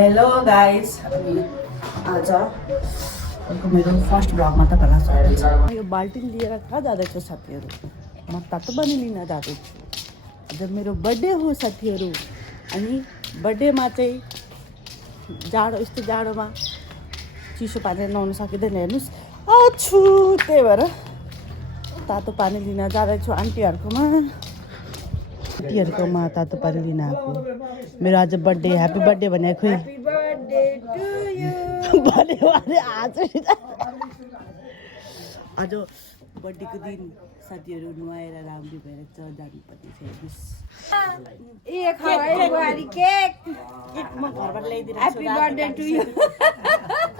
Hello guys, आज मेरो first ब्लगमा तपाईँलाई स्वागत छ। यो बाल्टिन लिएर कहाँ जाँदैछु साथीहरू? म तातो पानी लिन जाँदैछु। आज मेरो बर्थडे हो साथीहरू। अनि बर्थडेमा चाहिँ जाडो, यस्तो जाडोमा चिसो पानी नुहाउनु सकिँदैन, हेर्नुहोस्। अछु त्यही भएर तातो पानी लिन जाँदैछु आन्टीहरूकोमा। आन्टीहरूकोमा तातो पानी लिन आएको। मेरो आज बर्थडे, ह्याप्पी बर्थडे भनेको खोइ। ह्याप्पी बर्थडे टु यु भन्यो अरे आज बर्थडेको दिन साथीहरू नुहाएर राम्री भएर जानुपर्ने छ। केक म घरबाट ल्याइदिनु। Happy birthday to you.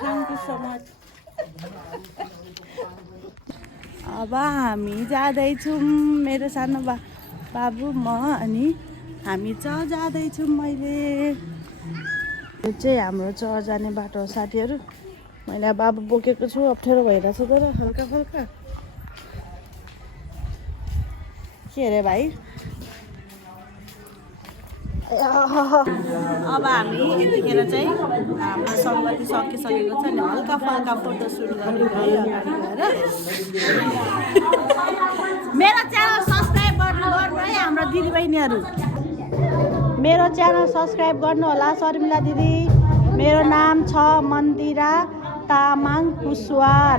Thank you so much. अब हामी जाँदैछौँ, मेरो सानो बाबु म अनि हामी जाँदैछौँ। मैले यो चाहिँ हाम्रो जाने बाटो साथीहरू। मैले बाबु बोकेको छु, अप्ठ्यारो भइरहेछ तर हल्का फल्का। के अरे भाइ, अब हामी यतिखेर चाहिँ हाम्रो सङ्गति सकिसकेको छ नि, हल्का फल्का फोटो सुट गर्ने भयो अगाडि गएर। मेरो च्यानल सब्सक्राइब गर्नु है हाम्रो दिदीबहिनीहरू। मेरो च्यानल सब्सक्राइब गर्नु होला शर्मिला दिदी। मेरो नाम छ मन्दिरा तामाङ कुशवार।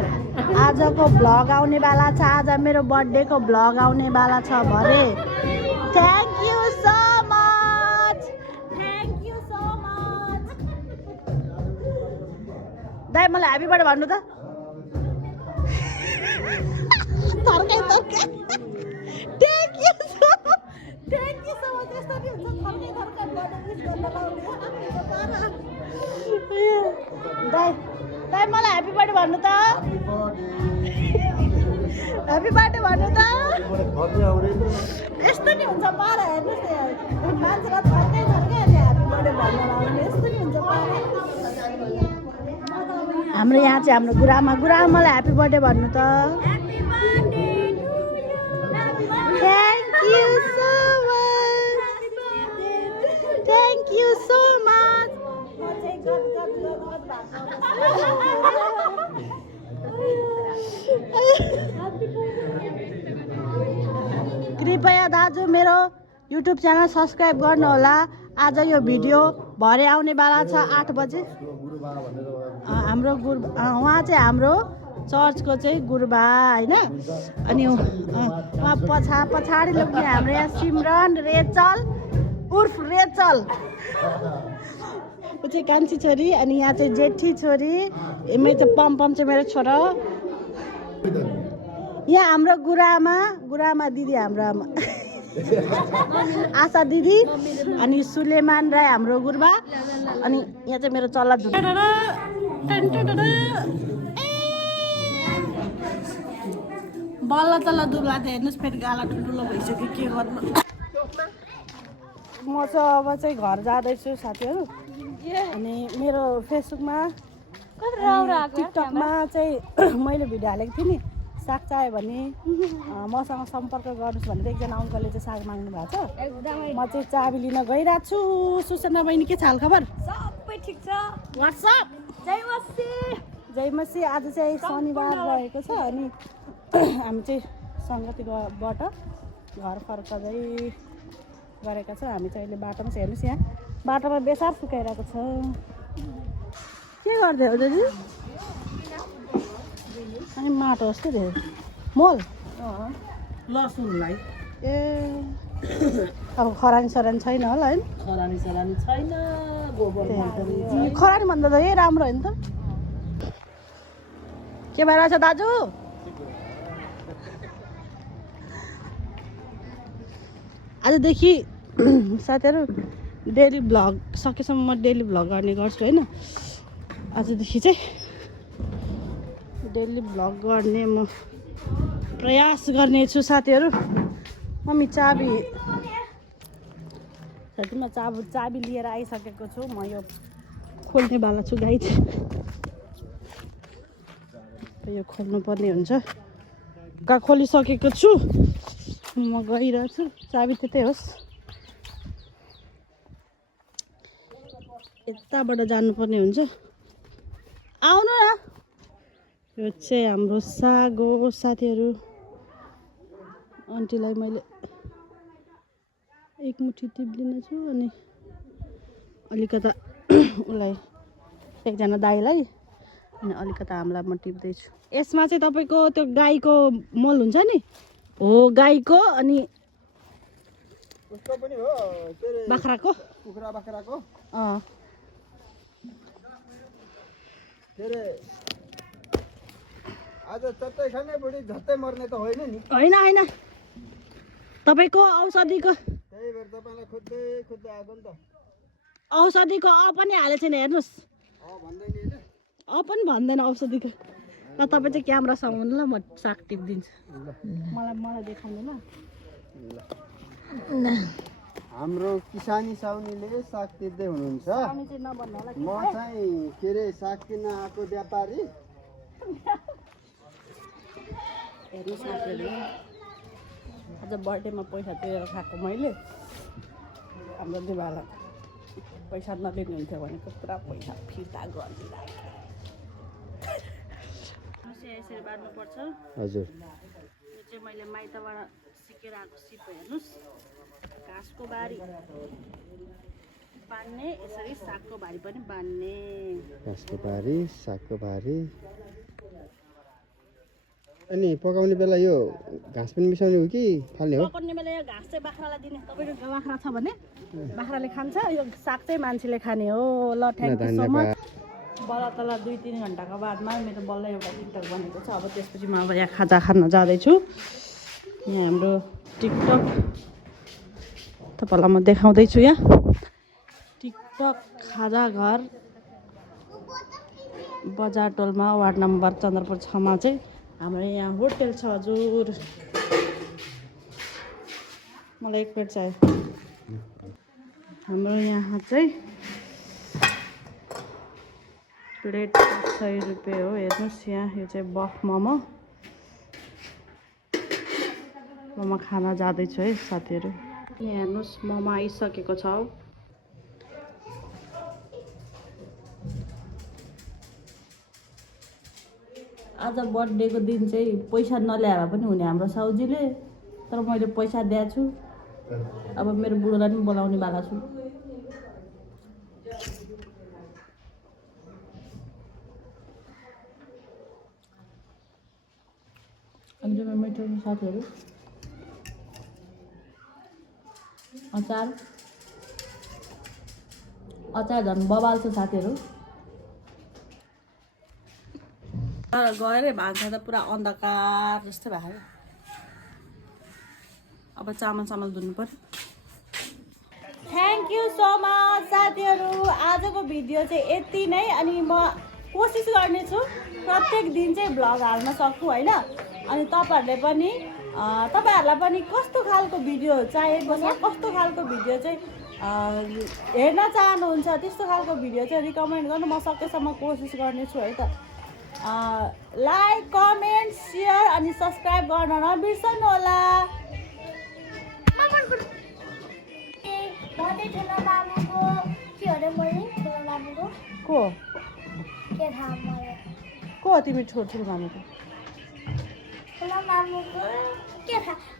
आजको भ्लग आउने वाला छ, आज मेरो बर्थडेको भ्लग आउने वाला छ भरे। Thank you so much, thank you so much. दाइ मलाई ह्याप्पी बर्थडे भन्नु त। थर्कै thank you so much, thank you so much. त्यस्तो नि हुन्छ, थर्कै बर्थडे विस गर्न लाउने। दाइ मलाई ह्याप्पी बर्थडे भन्नु त। ह्याप्पी बर्थडे भन्नु त। यस्तो नि हुन्छ पारा, हेर्नुहोस् मान्छेलाई थर्कै अनि ह्याप्पी बर्थडे भन्न लाउने, यस्तो नि हुन्छ पारा। हाम्रो यहाँ चाहिँ हाम्रो गुरुआमा मलाई ह्याप्पी बर्थडे भन्नु त। Thank you so much, thank you so much. कृपया दाजु मेरो युट्युब च्यानल सब्सक्राइब गर्नुहोला। आज यो भिडियो भरे आउने वाला छ 8 बजे। हाम्रो उहाँ चाहिँ हाम्रो चर्चको चाहिँ गुरुबा होइन। अनि उहाँ पछाडि लोग्ने हाम्रो यहाँ सिमरन रेचल उर्फ रेचल, ऊ चाहिँ कान्छी छोरी। अनि यहाँ चाहिँ जेठी छोरी, मेरो चाहिँ पम चाहिँ मेरो छोरा। यहाँ हाम्रो गुरुआमा दिदी, हाम्रो आमा आशा दिदी। अनि सुलेमान राई हाम्रो गुरुबा। अनि यहाँ चाहिँ मेरो चल्ला बल्ल तल्ल दुब्ला त हेर्नुहोस्, फेरि गाला ठुल्ठुलो भइसक्यो, के गर्नु। म चाहिँ अब चाहिँ घर जाँदैछु साथीहरू। अनि मेरो फेसबुकमा टिकटकमा चाहिँ मैले भिडियो हालेको थिएँ नि, साग चाहियो भने मसँग सम्पर्क गर्नुहोस् भनेर एकजना अङ्कलले चाहिँ साग माग्नु भएको छ। म चाहिँ चाबी लिन गइरहेको छु। सुसना बहिनी के छ हालखबर? सबै ठिक छ। वाट्सएप जय मसी। आज चाहिँ शनिबार रहेको छ। अनि हामी चाहिँ सङ्गतिबाट घर फर्कँदै गरेका छौँ। हामी चाहिँ अहिले बाटोमा चाहिँ हेर्नुहोस्, यहाँ बाटोमा बेसार सुकाइरहेको छ। के गर्दै हो दाजु? अनि माटो जस्तो धेरै मल लसुनलाई। ए अब खरानी सरानी छैन होला है? खरानी सरानी छैन, गोबर खरानी भन्दा त यही राम्रो हो नि त। के भइरहेछ दाजु? आजदेखि साथीहरू डेली भ्लग सकेसम्म म डेली भ्लग गर्ने गर्छु होइन। आजदेखि चाहिँ डेली भ्लग गर्ने म प्रयास गर्नेछु साथीहरू। मम्मी चाबी चाबी लिएर आइसकेको छु। म यो खोल्ने वाला छु गाइज। यो खोल्नुपर्ने हुन्छ। खोलिसकेको छु, म गइरहेको छु। चाबी त्यतै होस्। यताबाट जानुपर्ने हुन्छ। आउनु न। यो चाहिँ हाम्रो साग हो साथीहरू। आन्टीलाई मैले एक मुठी टिप्लिनेछु अनि अलिकता उसलाई एकजना दाइलाई अनि अलिकता हामीलाई म टिप्दैछु। यसमा चाहिँ तपाईँको त्यो गाईको मल हुन्छ नि हो, गाईको अनि उसको पनि हो के रे बाख्राको कुखुरा बाख्राको अँ के रे आज चट्टै खाने बुढी झट्टै मर्ने त होइन नि। होइन होइन तपाईँको औषधिको त्यही भएर तपाईँलाई खोज्दै खोज्दै आएको नि त। औषधिको पनि हालेको छैन हेर्नुहोस्। भन्दैन होइन पनि भन्दैन औषधिको। ल तपाईँ चाहिँ क्यामेरा समाउनु ल, म साग टिपिदिन्छु। मलाई देखाउनु ल। हाम्रो किसानी साउनीले साग टिप्दै हुनुहुन्छ। म चाहिँ के रे साग किन्न आएको व्यापारी। हेर्नु साथीहरू, आज बर्थडेमा पैसा तिरेर खाएको मैले। हाम्रो दिवाला पैसा नदिनुहुन्थ्यो भनेको पुरा पैसा फिर्ता गरिदिरहेको। यसरी बाँड्नुपर्छ। हजुर यो चाहिँ मैले माइतबाट सिकेर आएको सिप हेर्नुहोस्। घाँसको बारी बाँध्ने, यसरी सागको बारी पनि बाँध्ने। घाँसको बारी सागको बारी अनि पकाउने बेला यो घाँस पनि मिसाउने हो कि फाल्ने हो? पकाउने बेला यो घाँस चाहिँ बाख्रालाई दिने। तपाईँको बाख्रा छ भने बाख्राले खान्छ, यो साग चाहिँ मान्छेले खाने हो। ल थ्याङ्क यू सो मच। बल्ल तल 2-3 घन्टाको बादमा मेरो बल्ल एउटा टिकटक बनेको छ। अब त्यसपछि म अब यहाँ खाजा खान जाँदैछु। यहाँ हाम्रो टिकटक तपाईँलाई म देखाउँदैछु। यहाँ टिकटक खाजा घर बजार टोलमा वार्ड नम्बर चन्द्रपुर 6 मा चाहिँ हाम्रो यहाँ होटल छ। हजुर मलाई एक प्लेट चाहियो। हाम्रो यहाँ चाहिँ प्लेट 100 रुपियाँ हो। हेर्नुहोस् यहाँ यो चाहिँ बफ मोमो। मोमो खान जाँदैछु है साथीहरू। यहाँ हेर्नुहोस् मोमो आइसकेको छ। आज बर्थडेको दिन चाहिँ पैसा नल्याएर पनि हुने हाम्रो साउजीले, तर मैले पैसा दिएको छु। अब मेरो बुढोलाई पनि बोलाउने वाला छु। अनि मिठो साथीहरू अचार झन् बबाल छ साथीहरू। गएर भान्सा त पुरा अन्धकार जस्तो भयो। अब चामल धुनु पर्यो। थ्याङ्क यू सो मच साथीहरू। आजको भिडियो चाहिँ यति नै। अनि म कोसिस गर्नेछु प्रत्येक दिन चाहिँ भ्लग हाल्न सक्छु होइन। अनि तपाईँहरूलाई पनि कस्तो खालको भिडियो चाहिएको छ, कस्तो खालको भिडियो चाहिँ हेर्न चाहनुहुन्छ, त्यस्तो खालको भिडियो चाहिँ रिकमेन्ड गर्नु। म सकेसम्म कोसिस गर्नेछु है त। लाइक कमेन्ट सेयर अनि सब्सक्राइब गर्न नबिर्सनु होला। को तिमी ठुलो मामुको?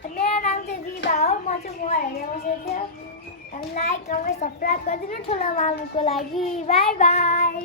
मेरो नाम चाहिँ दिदा हो। म चाहिँ मोबाइल हेरेर बसेको थियो। लाइक कमेन्ट सब्सक्राइब गरिदिनु ठुलो मामुको लागि। By by.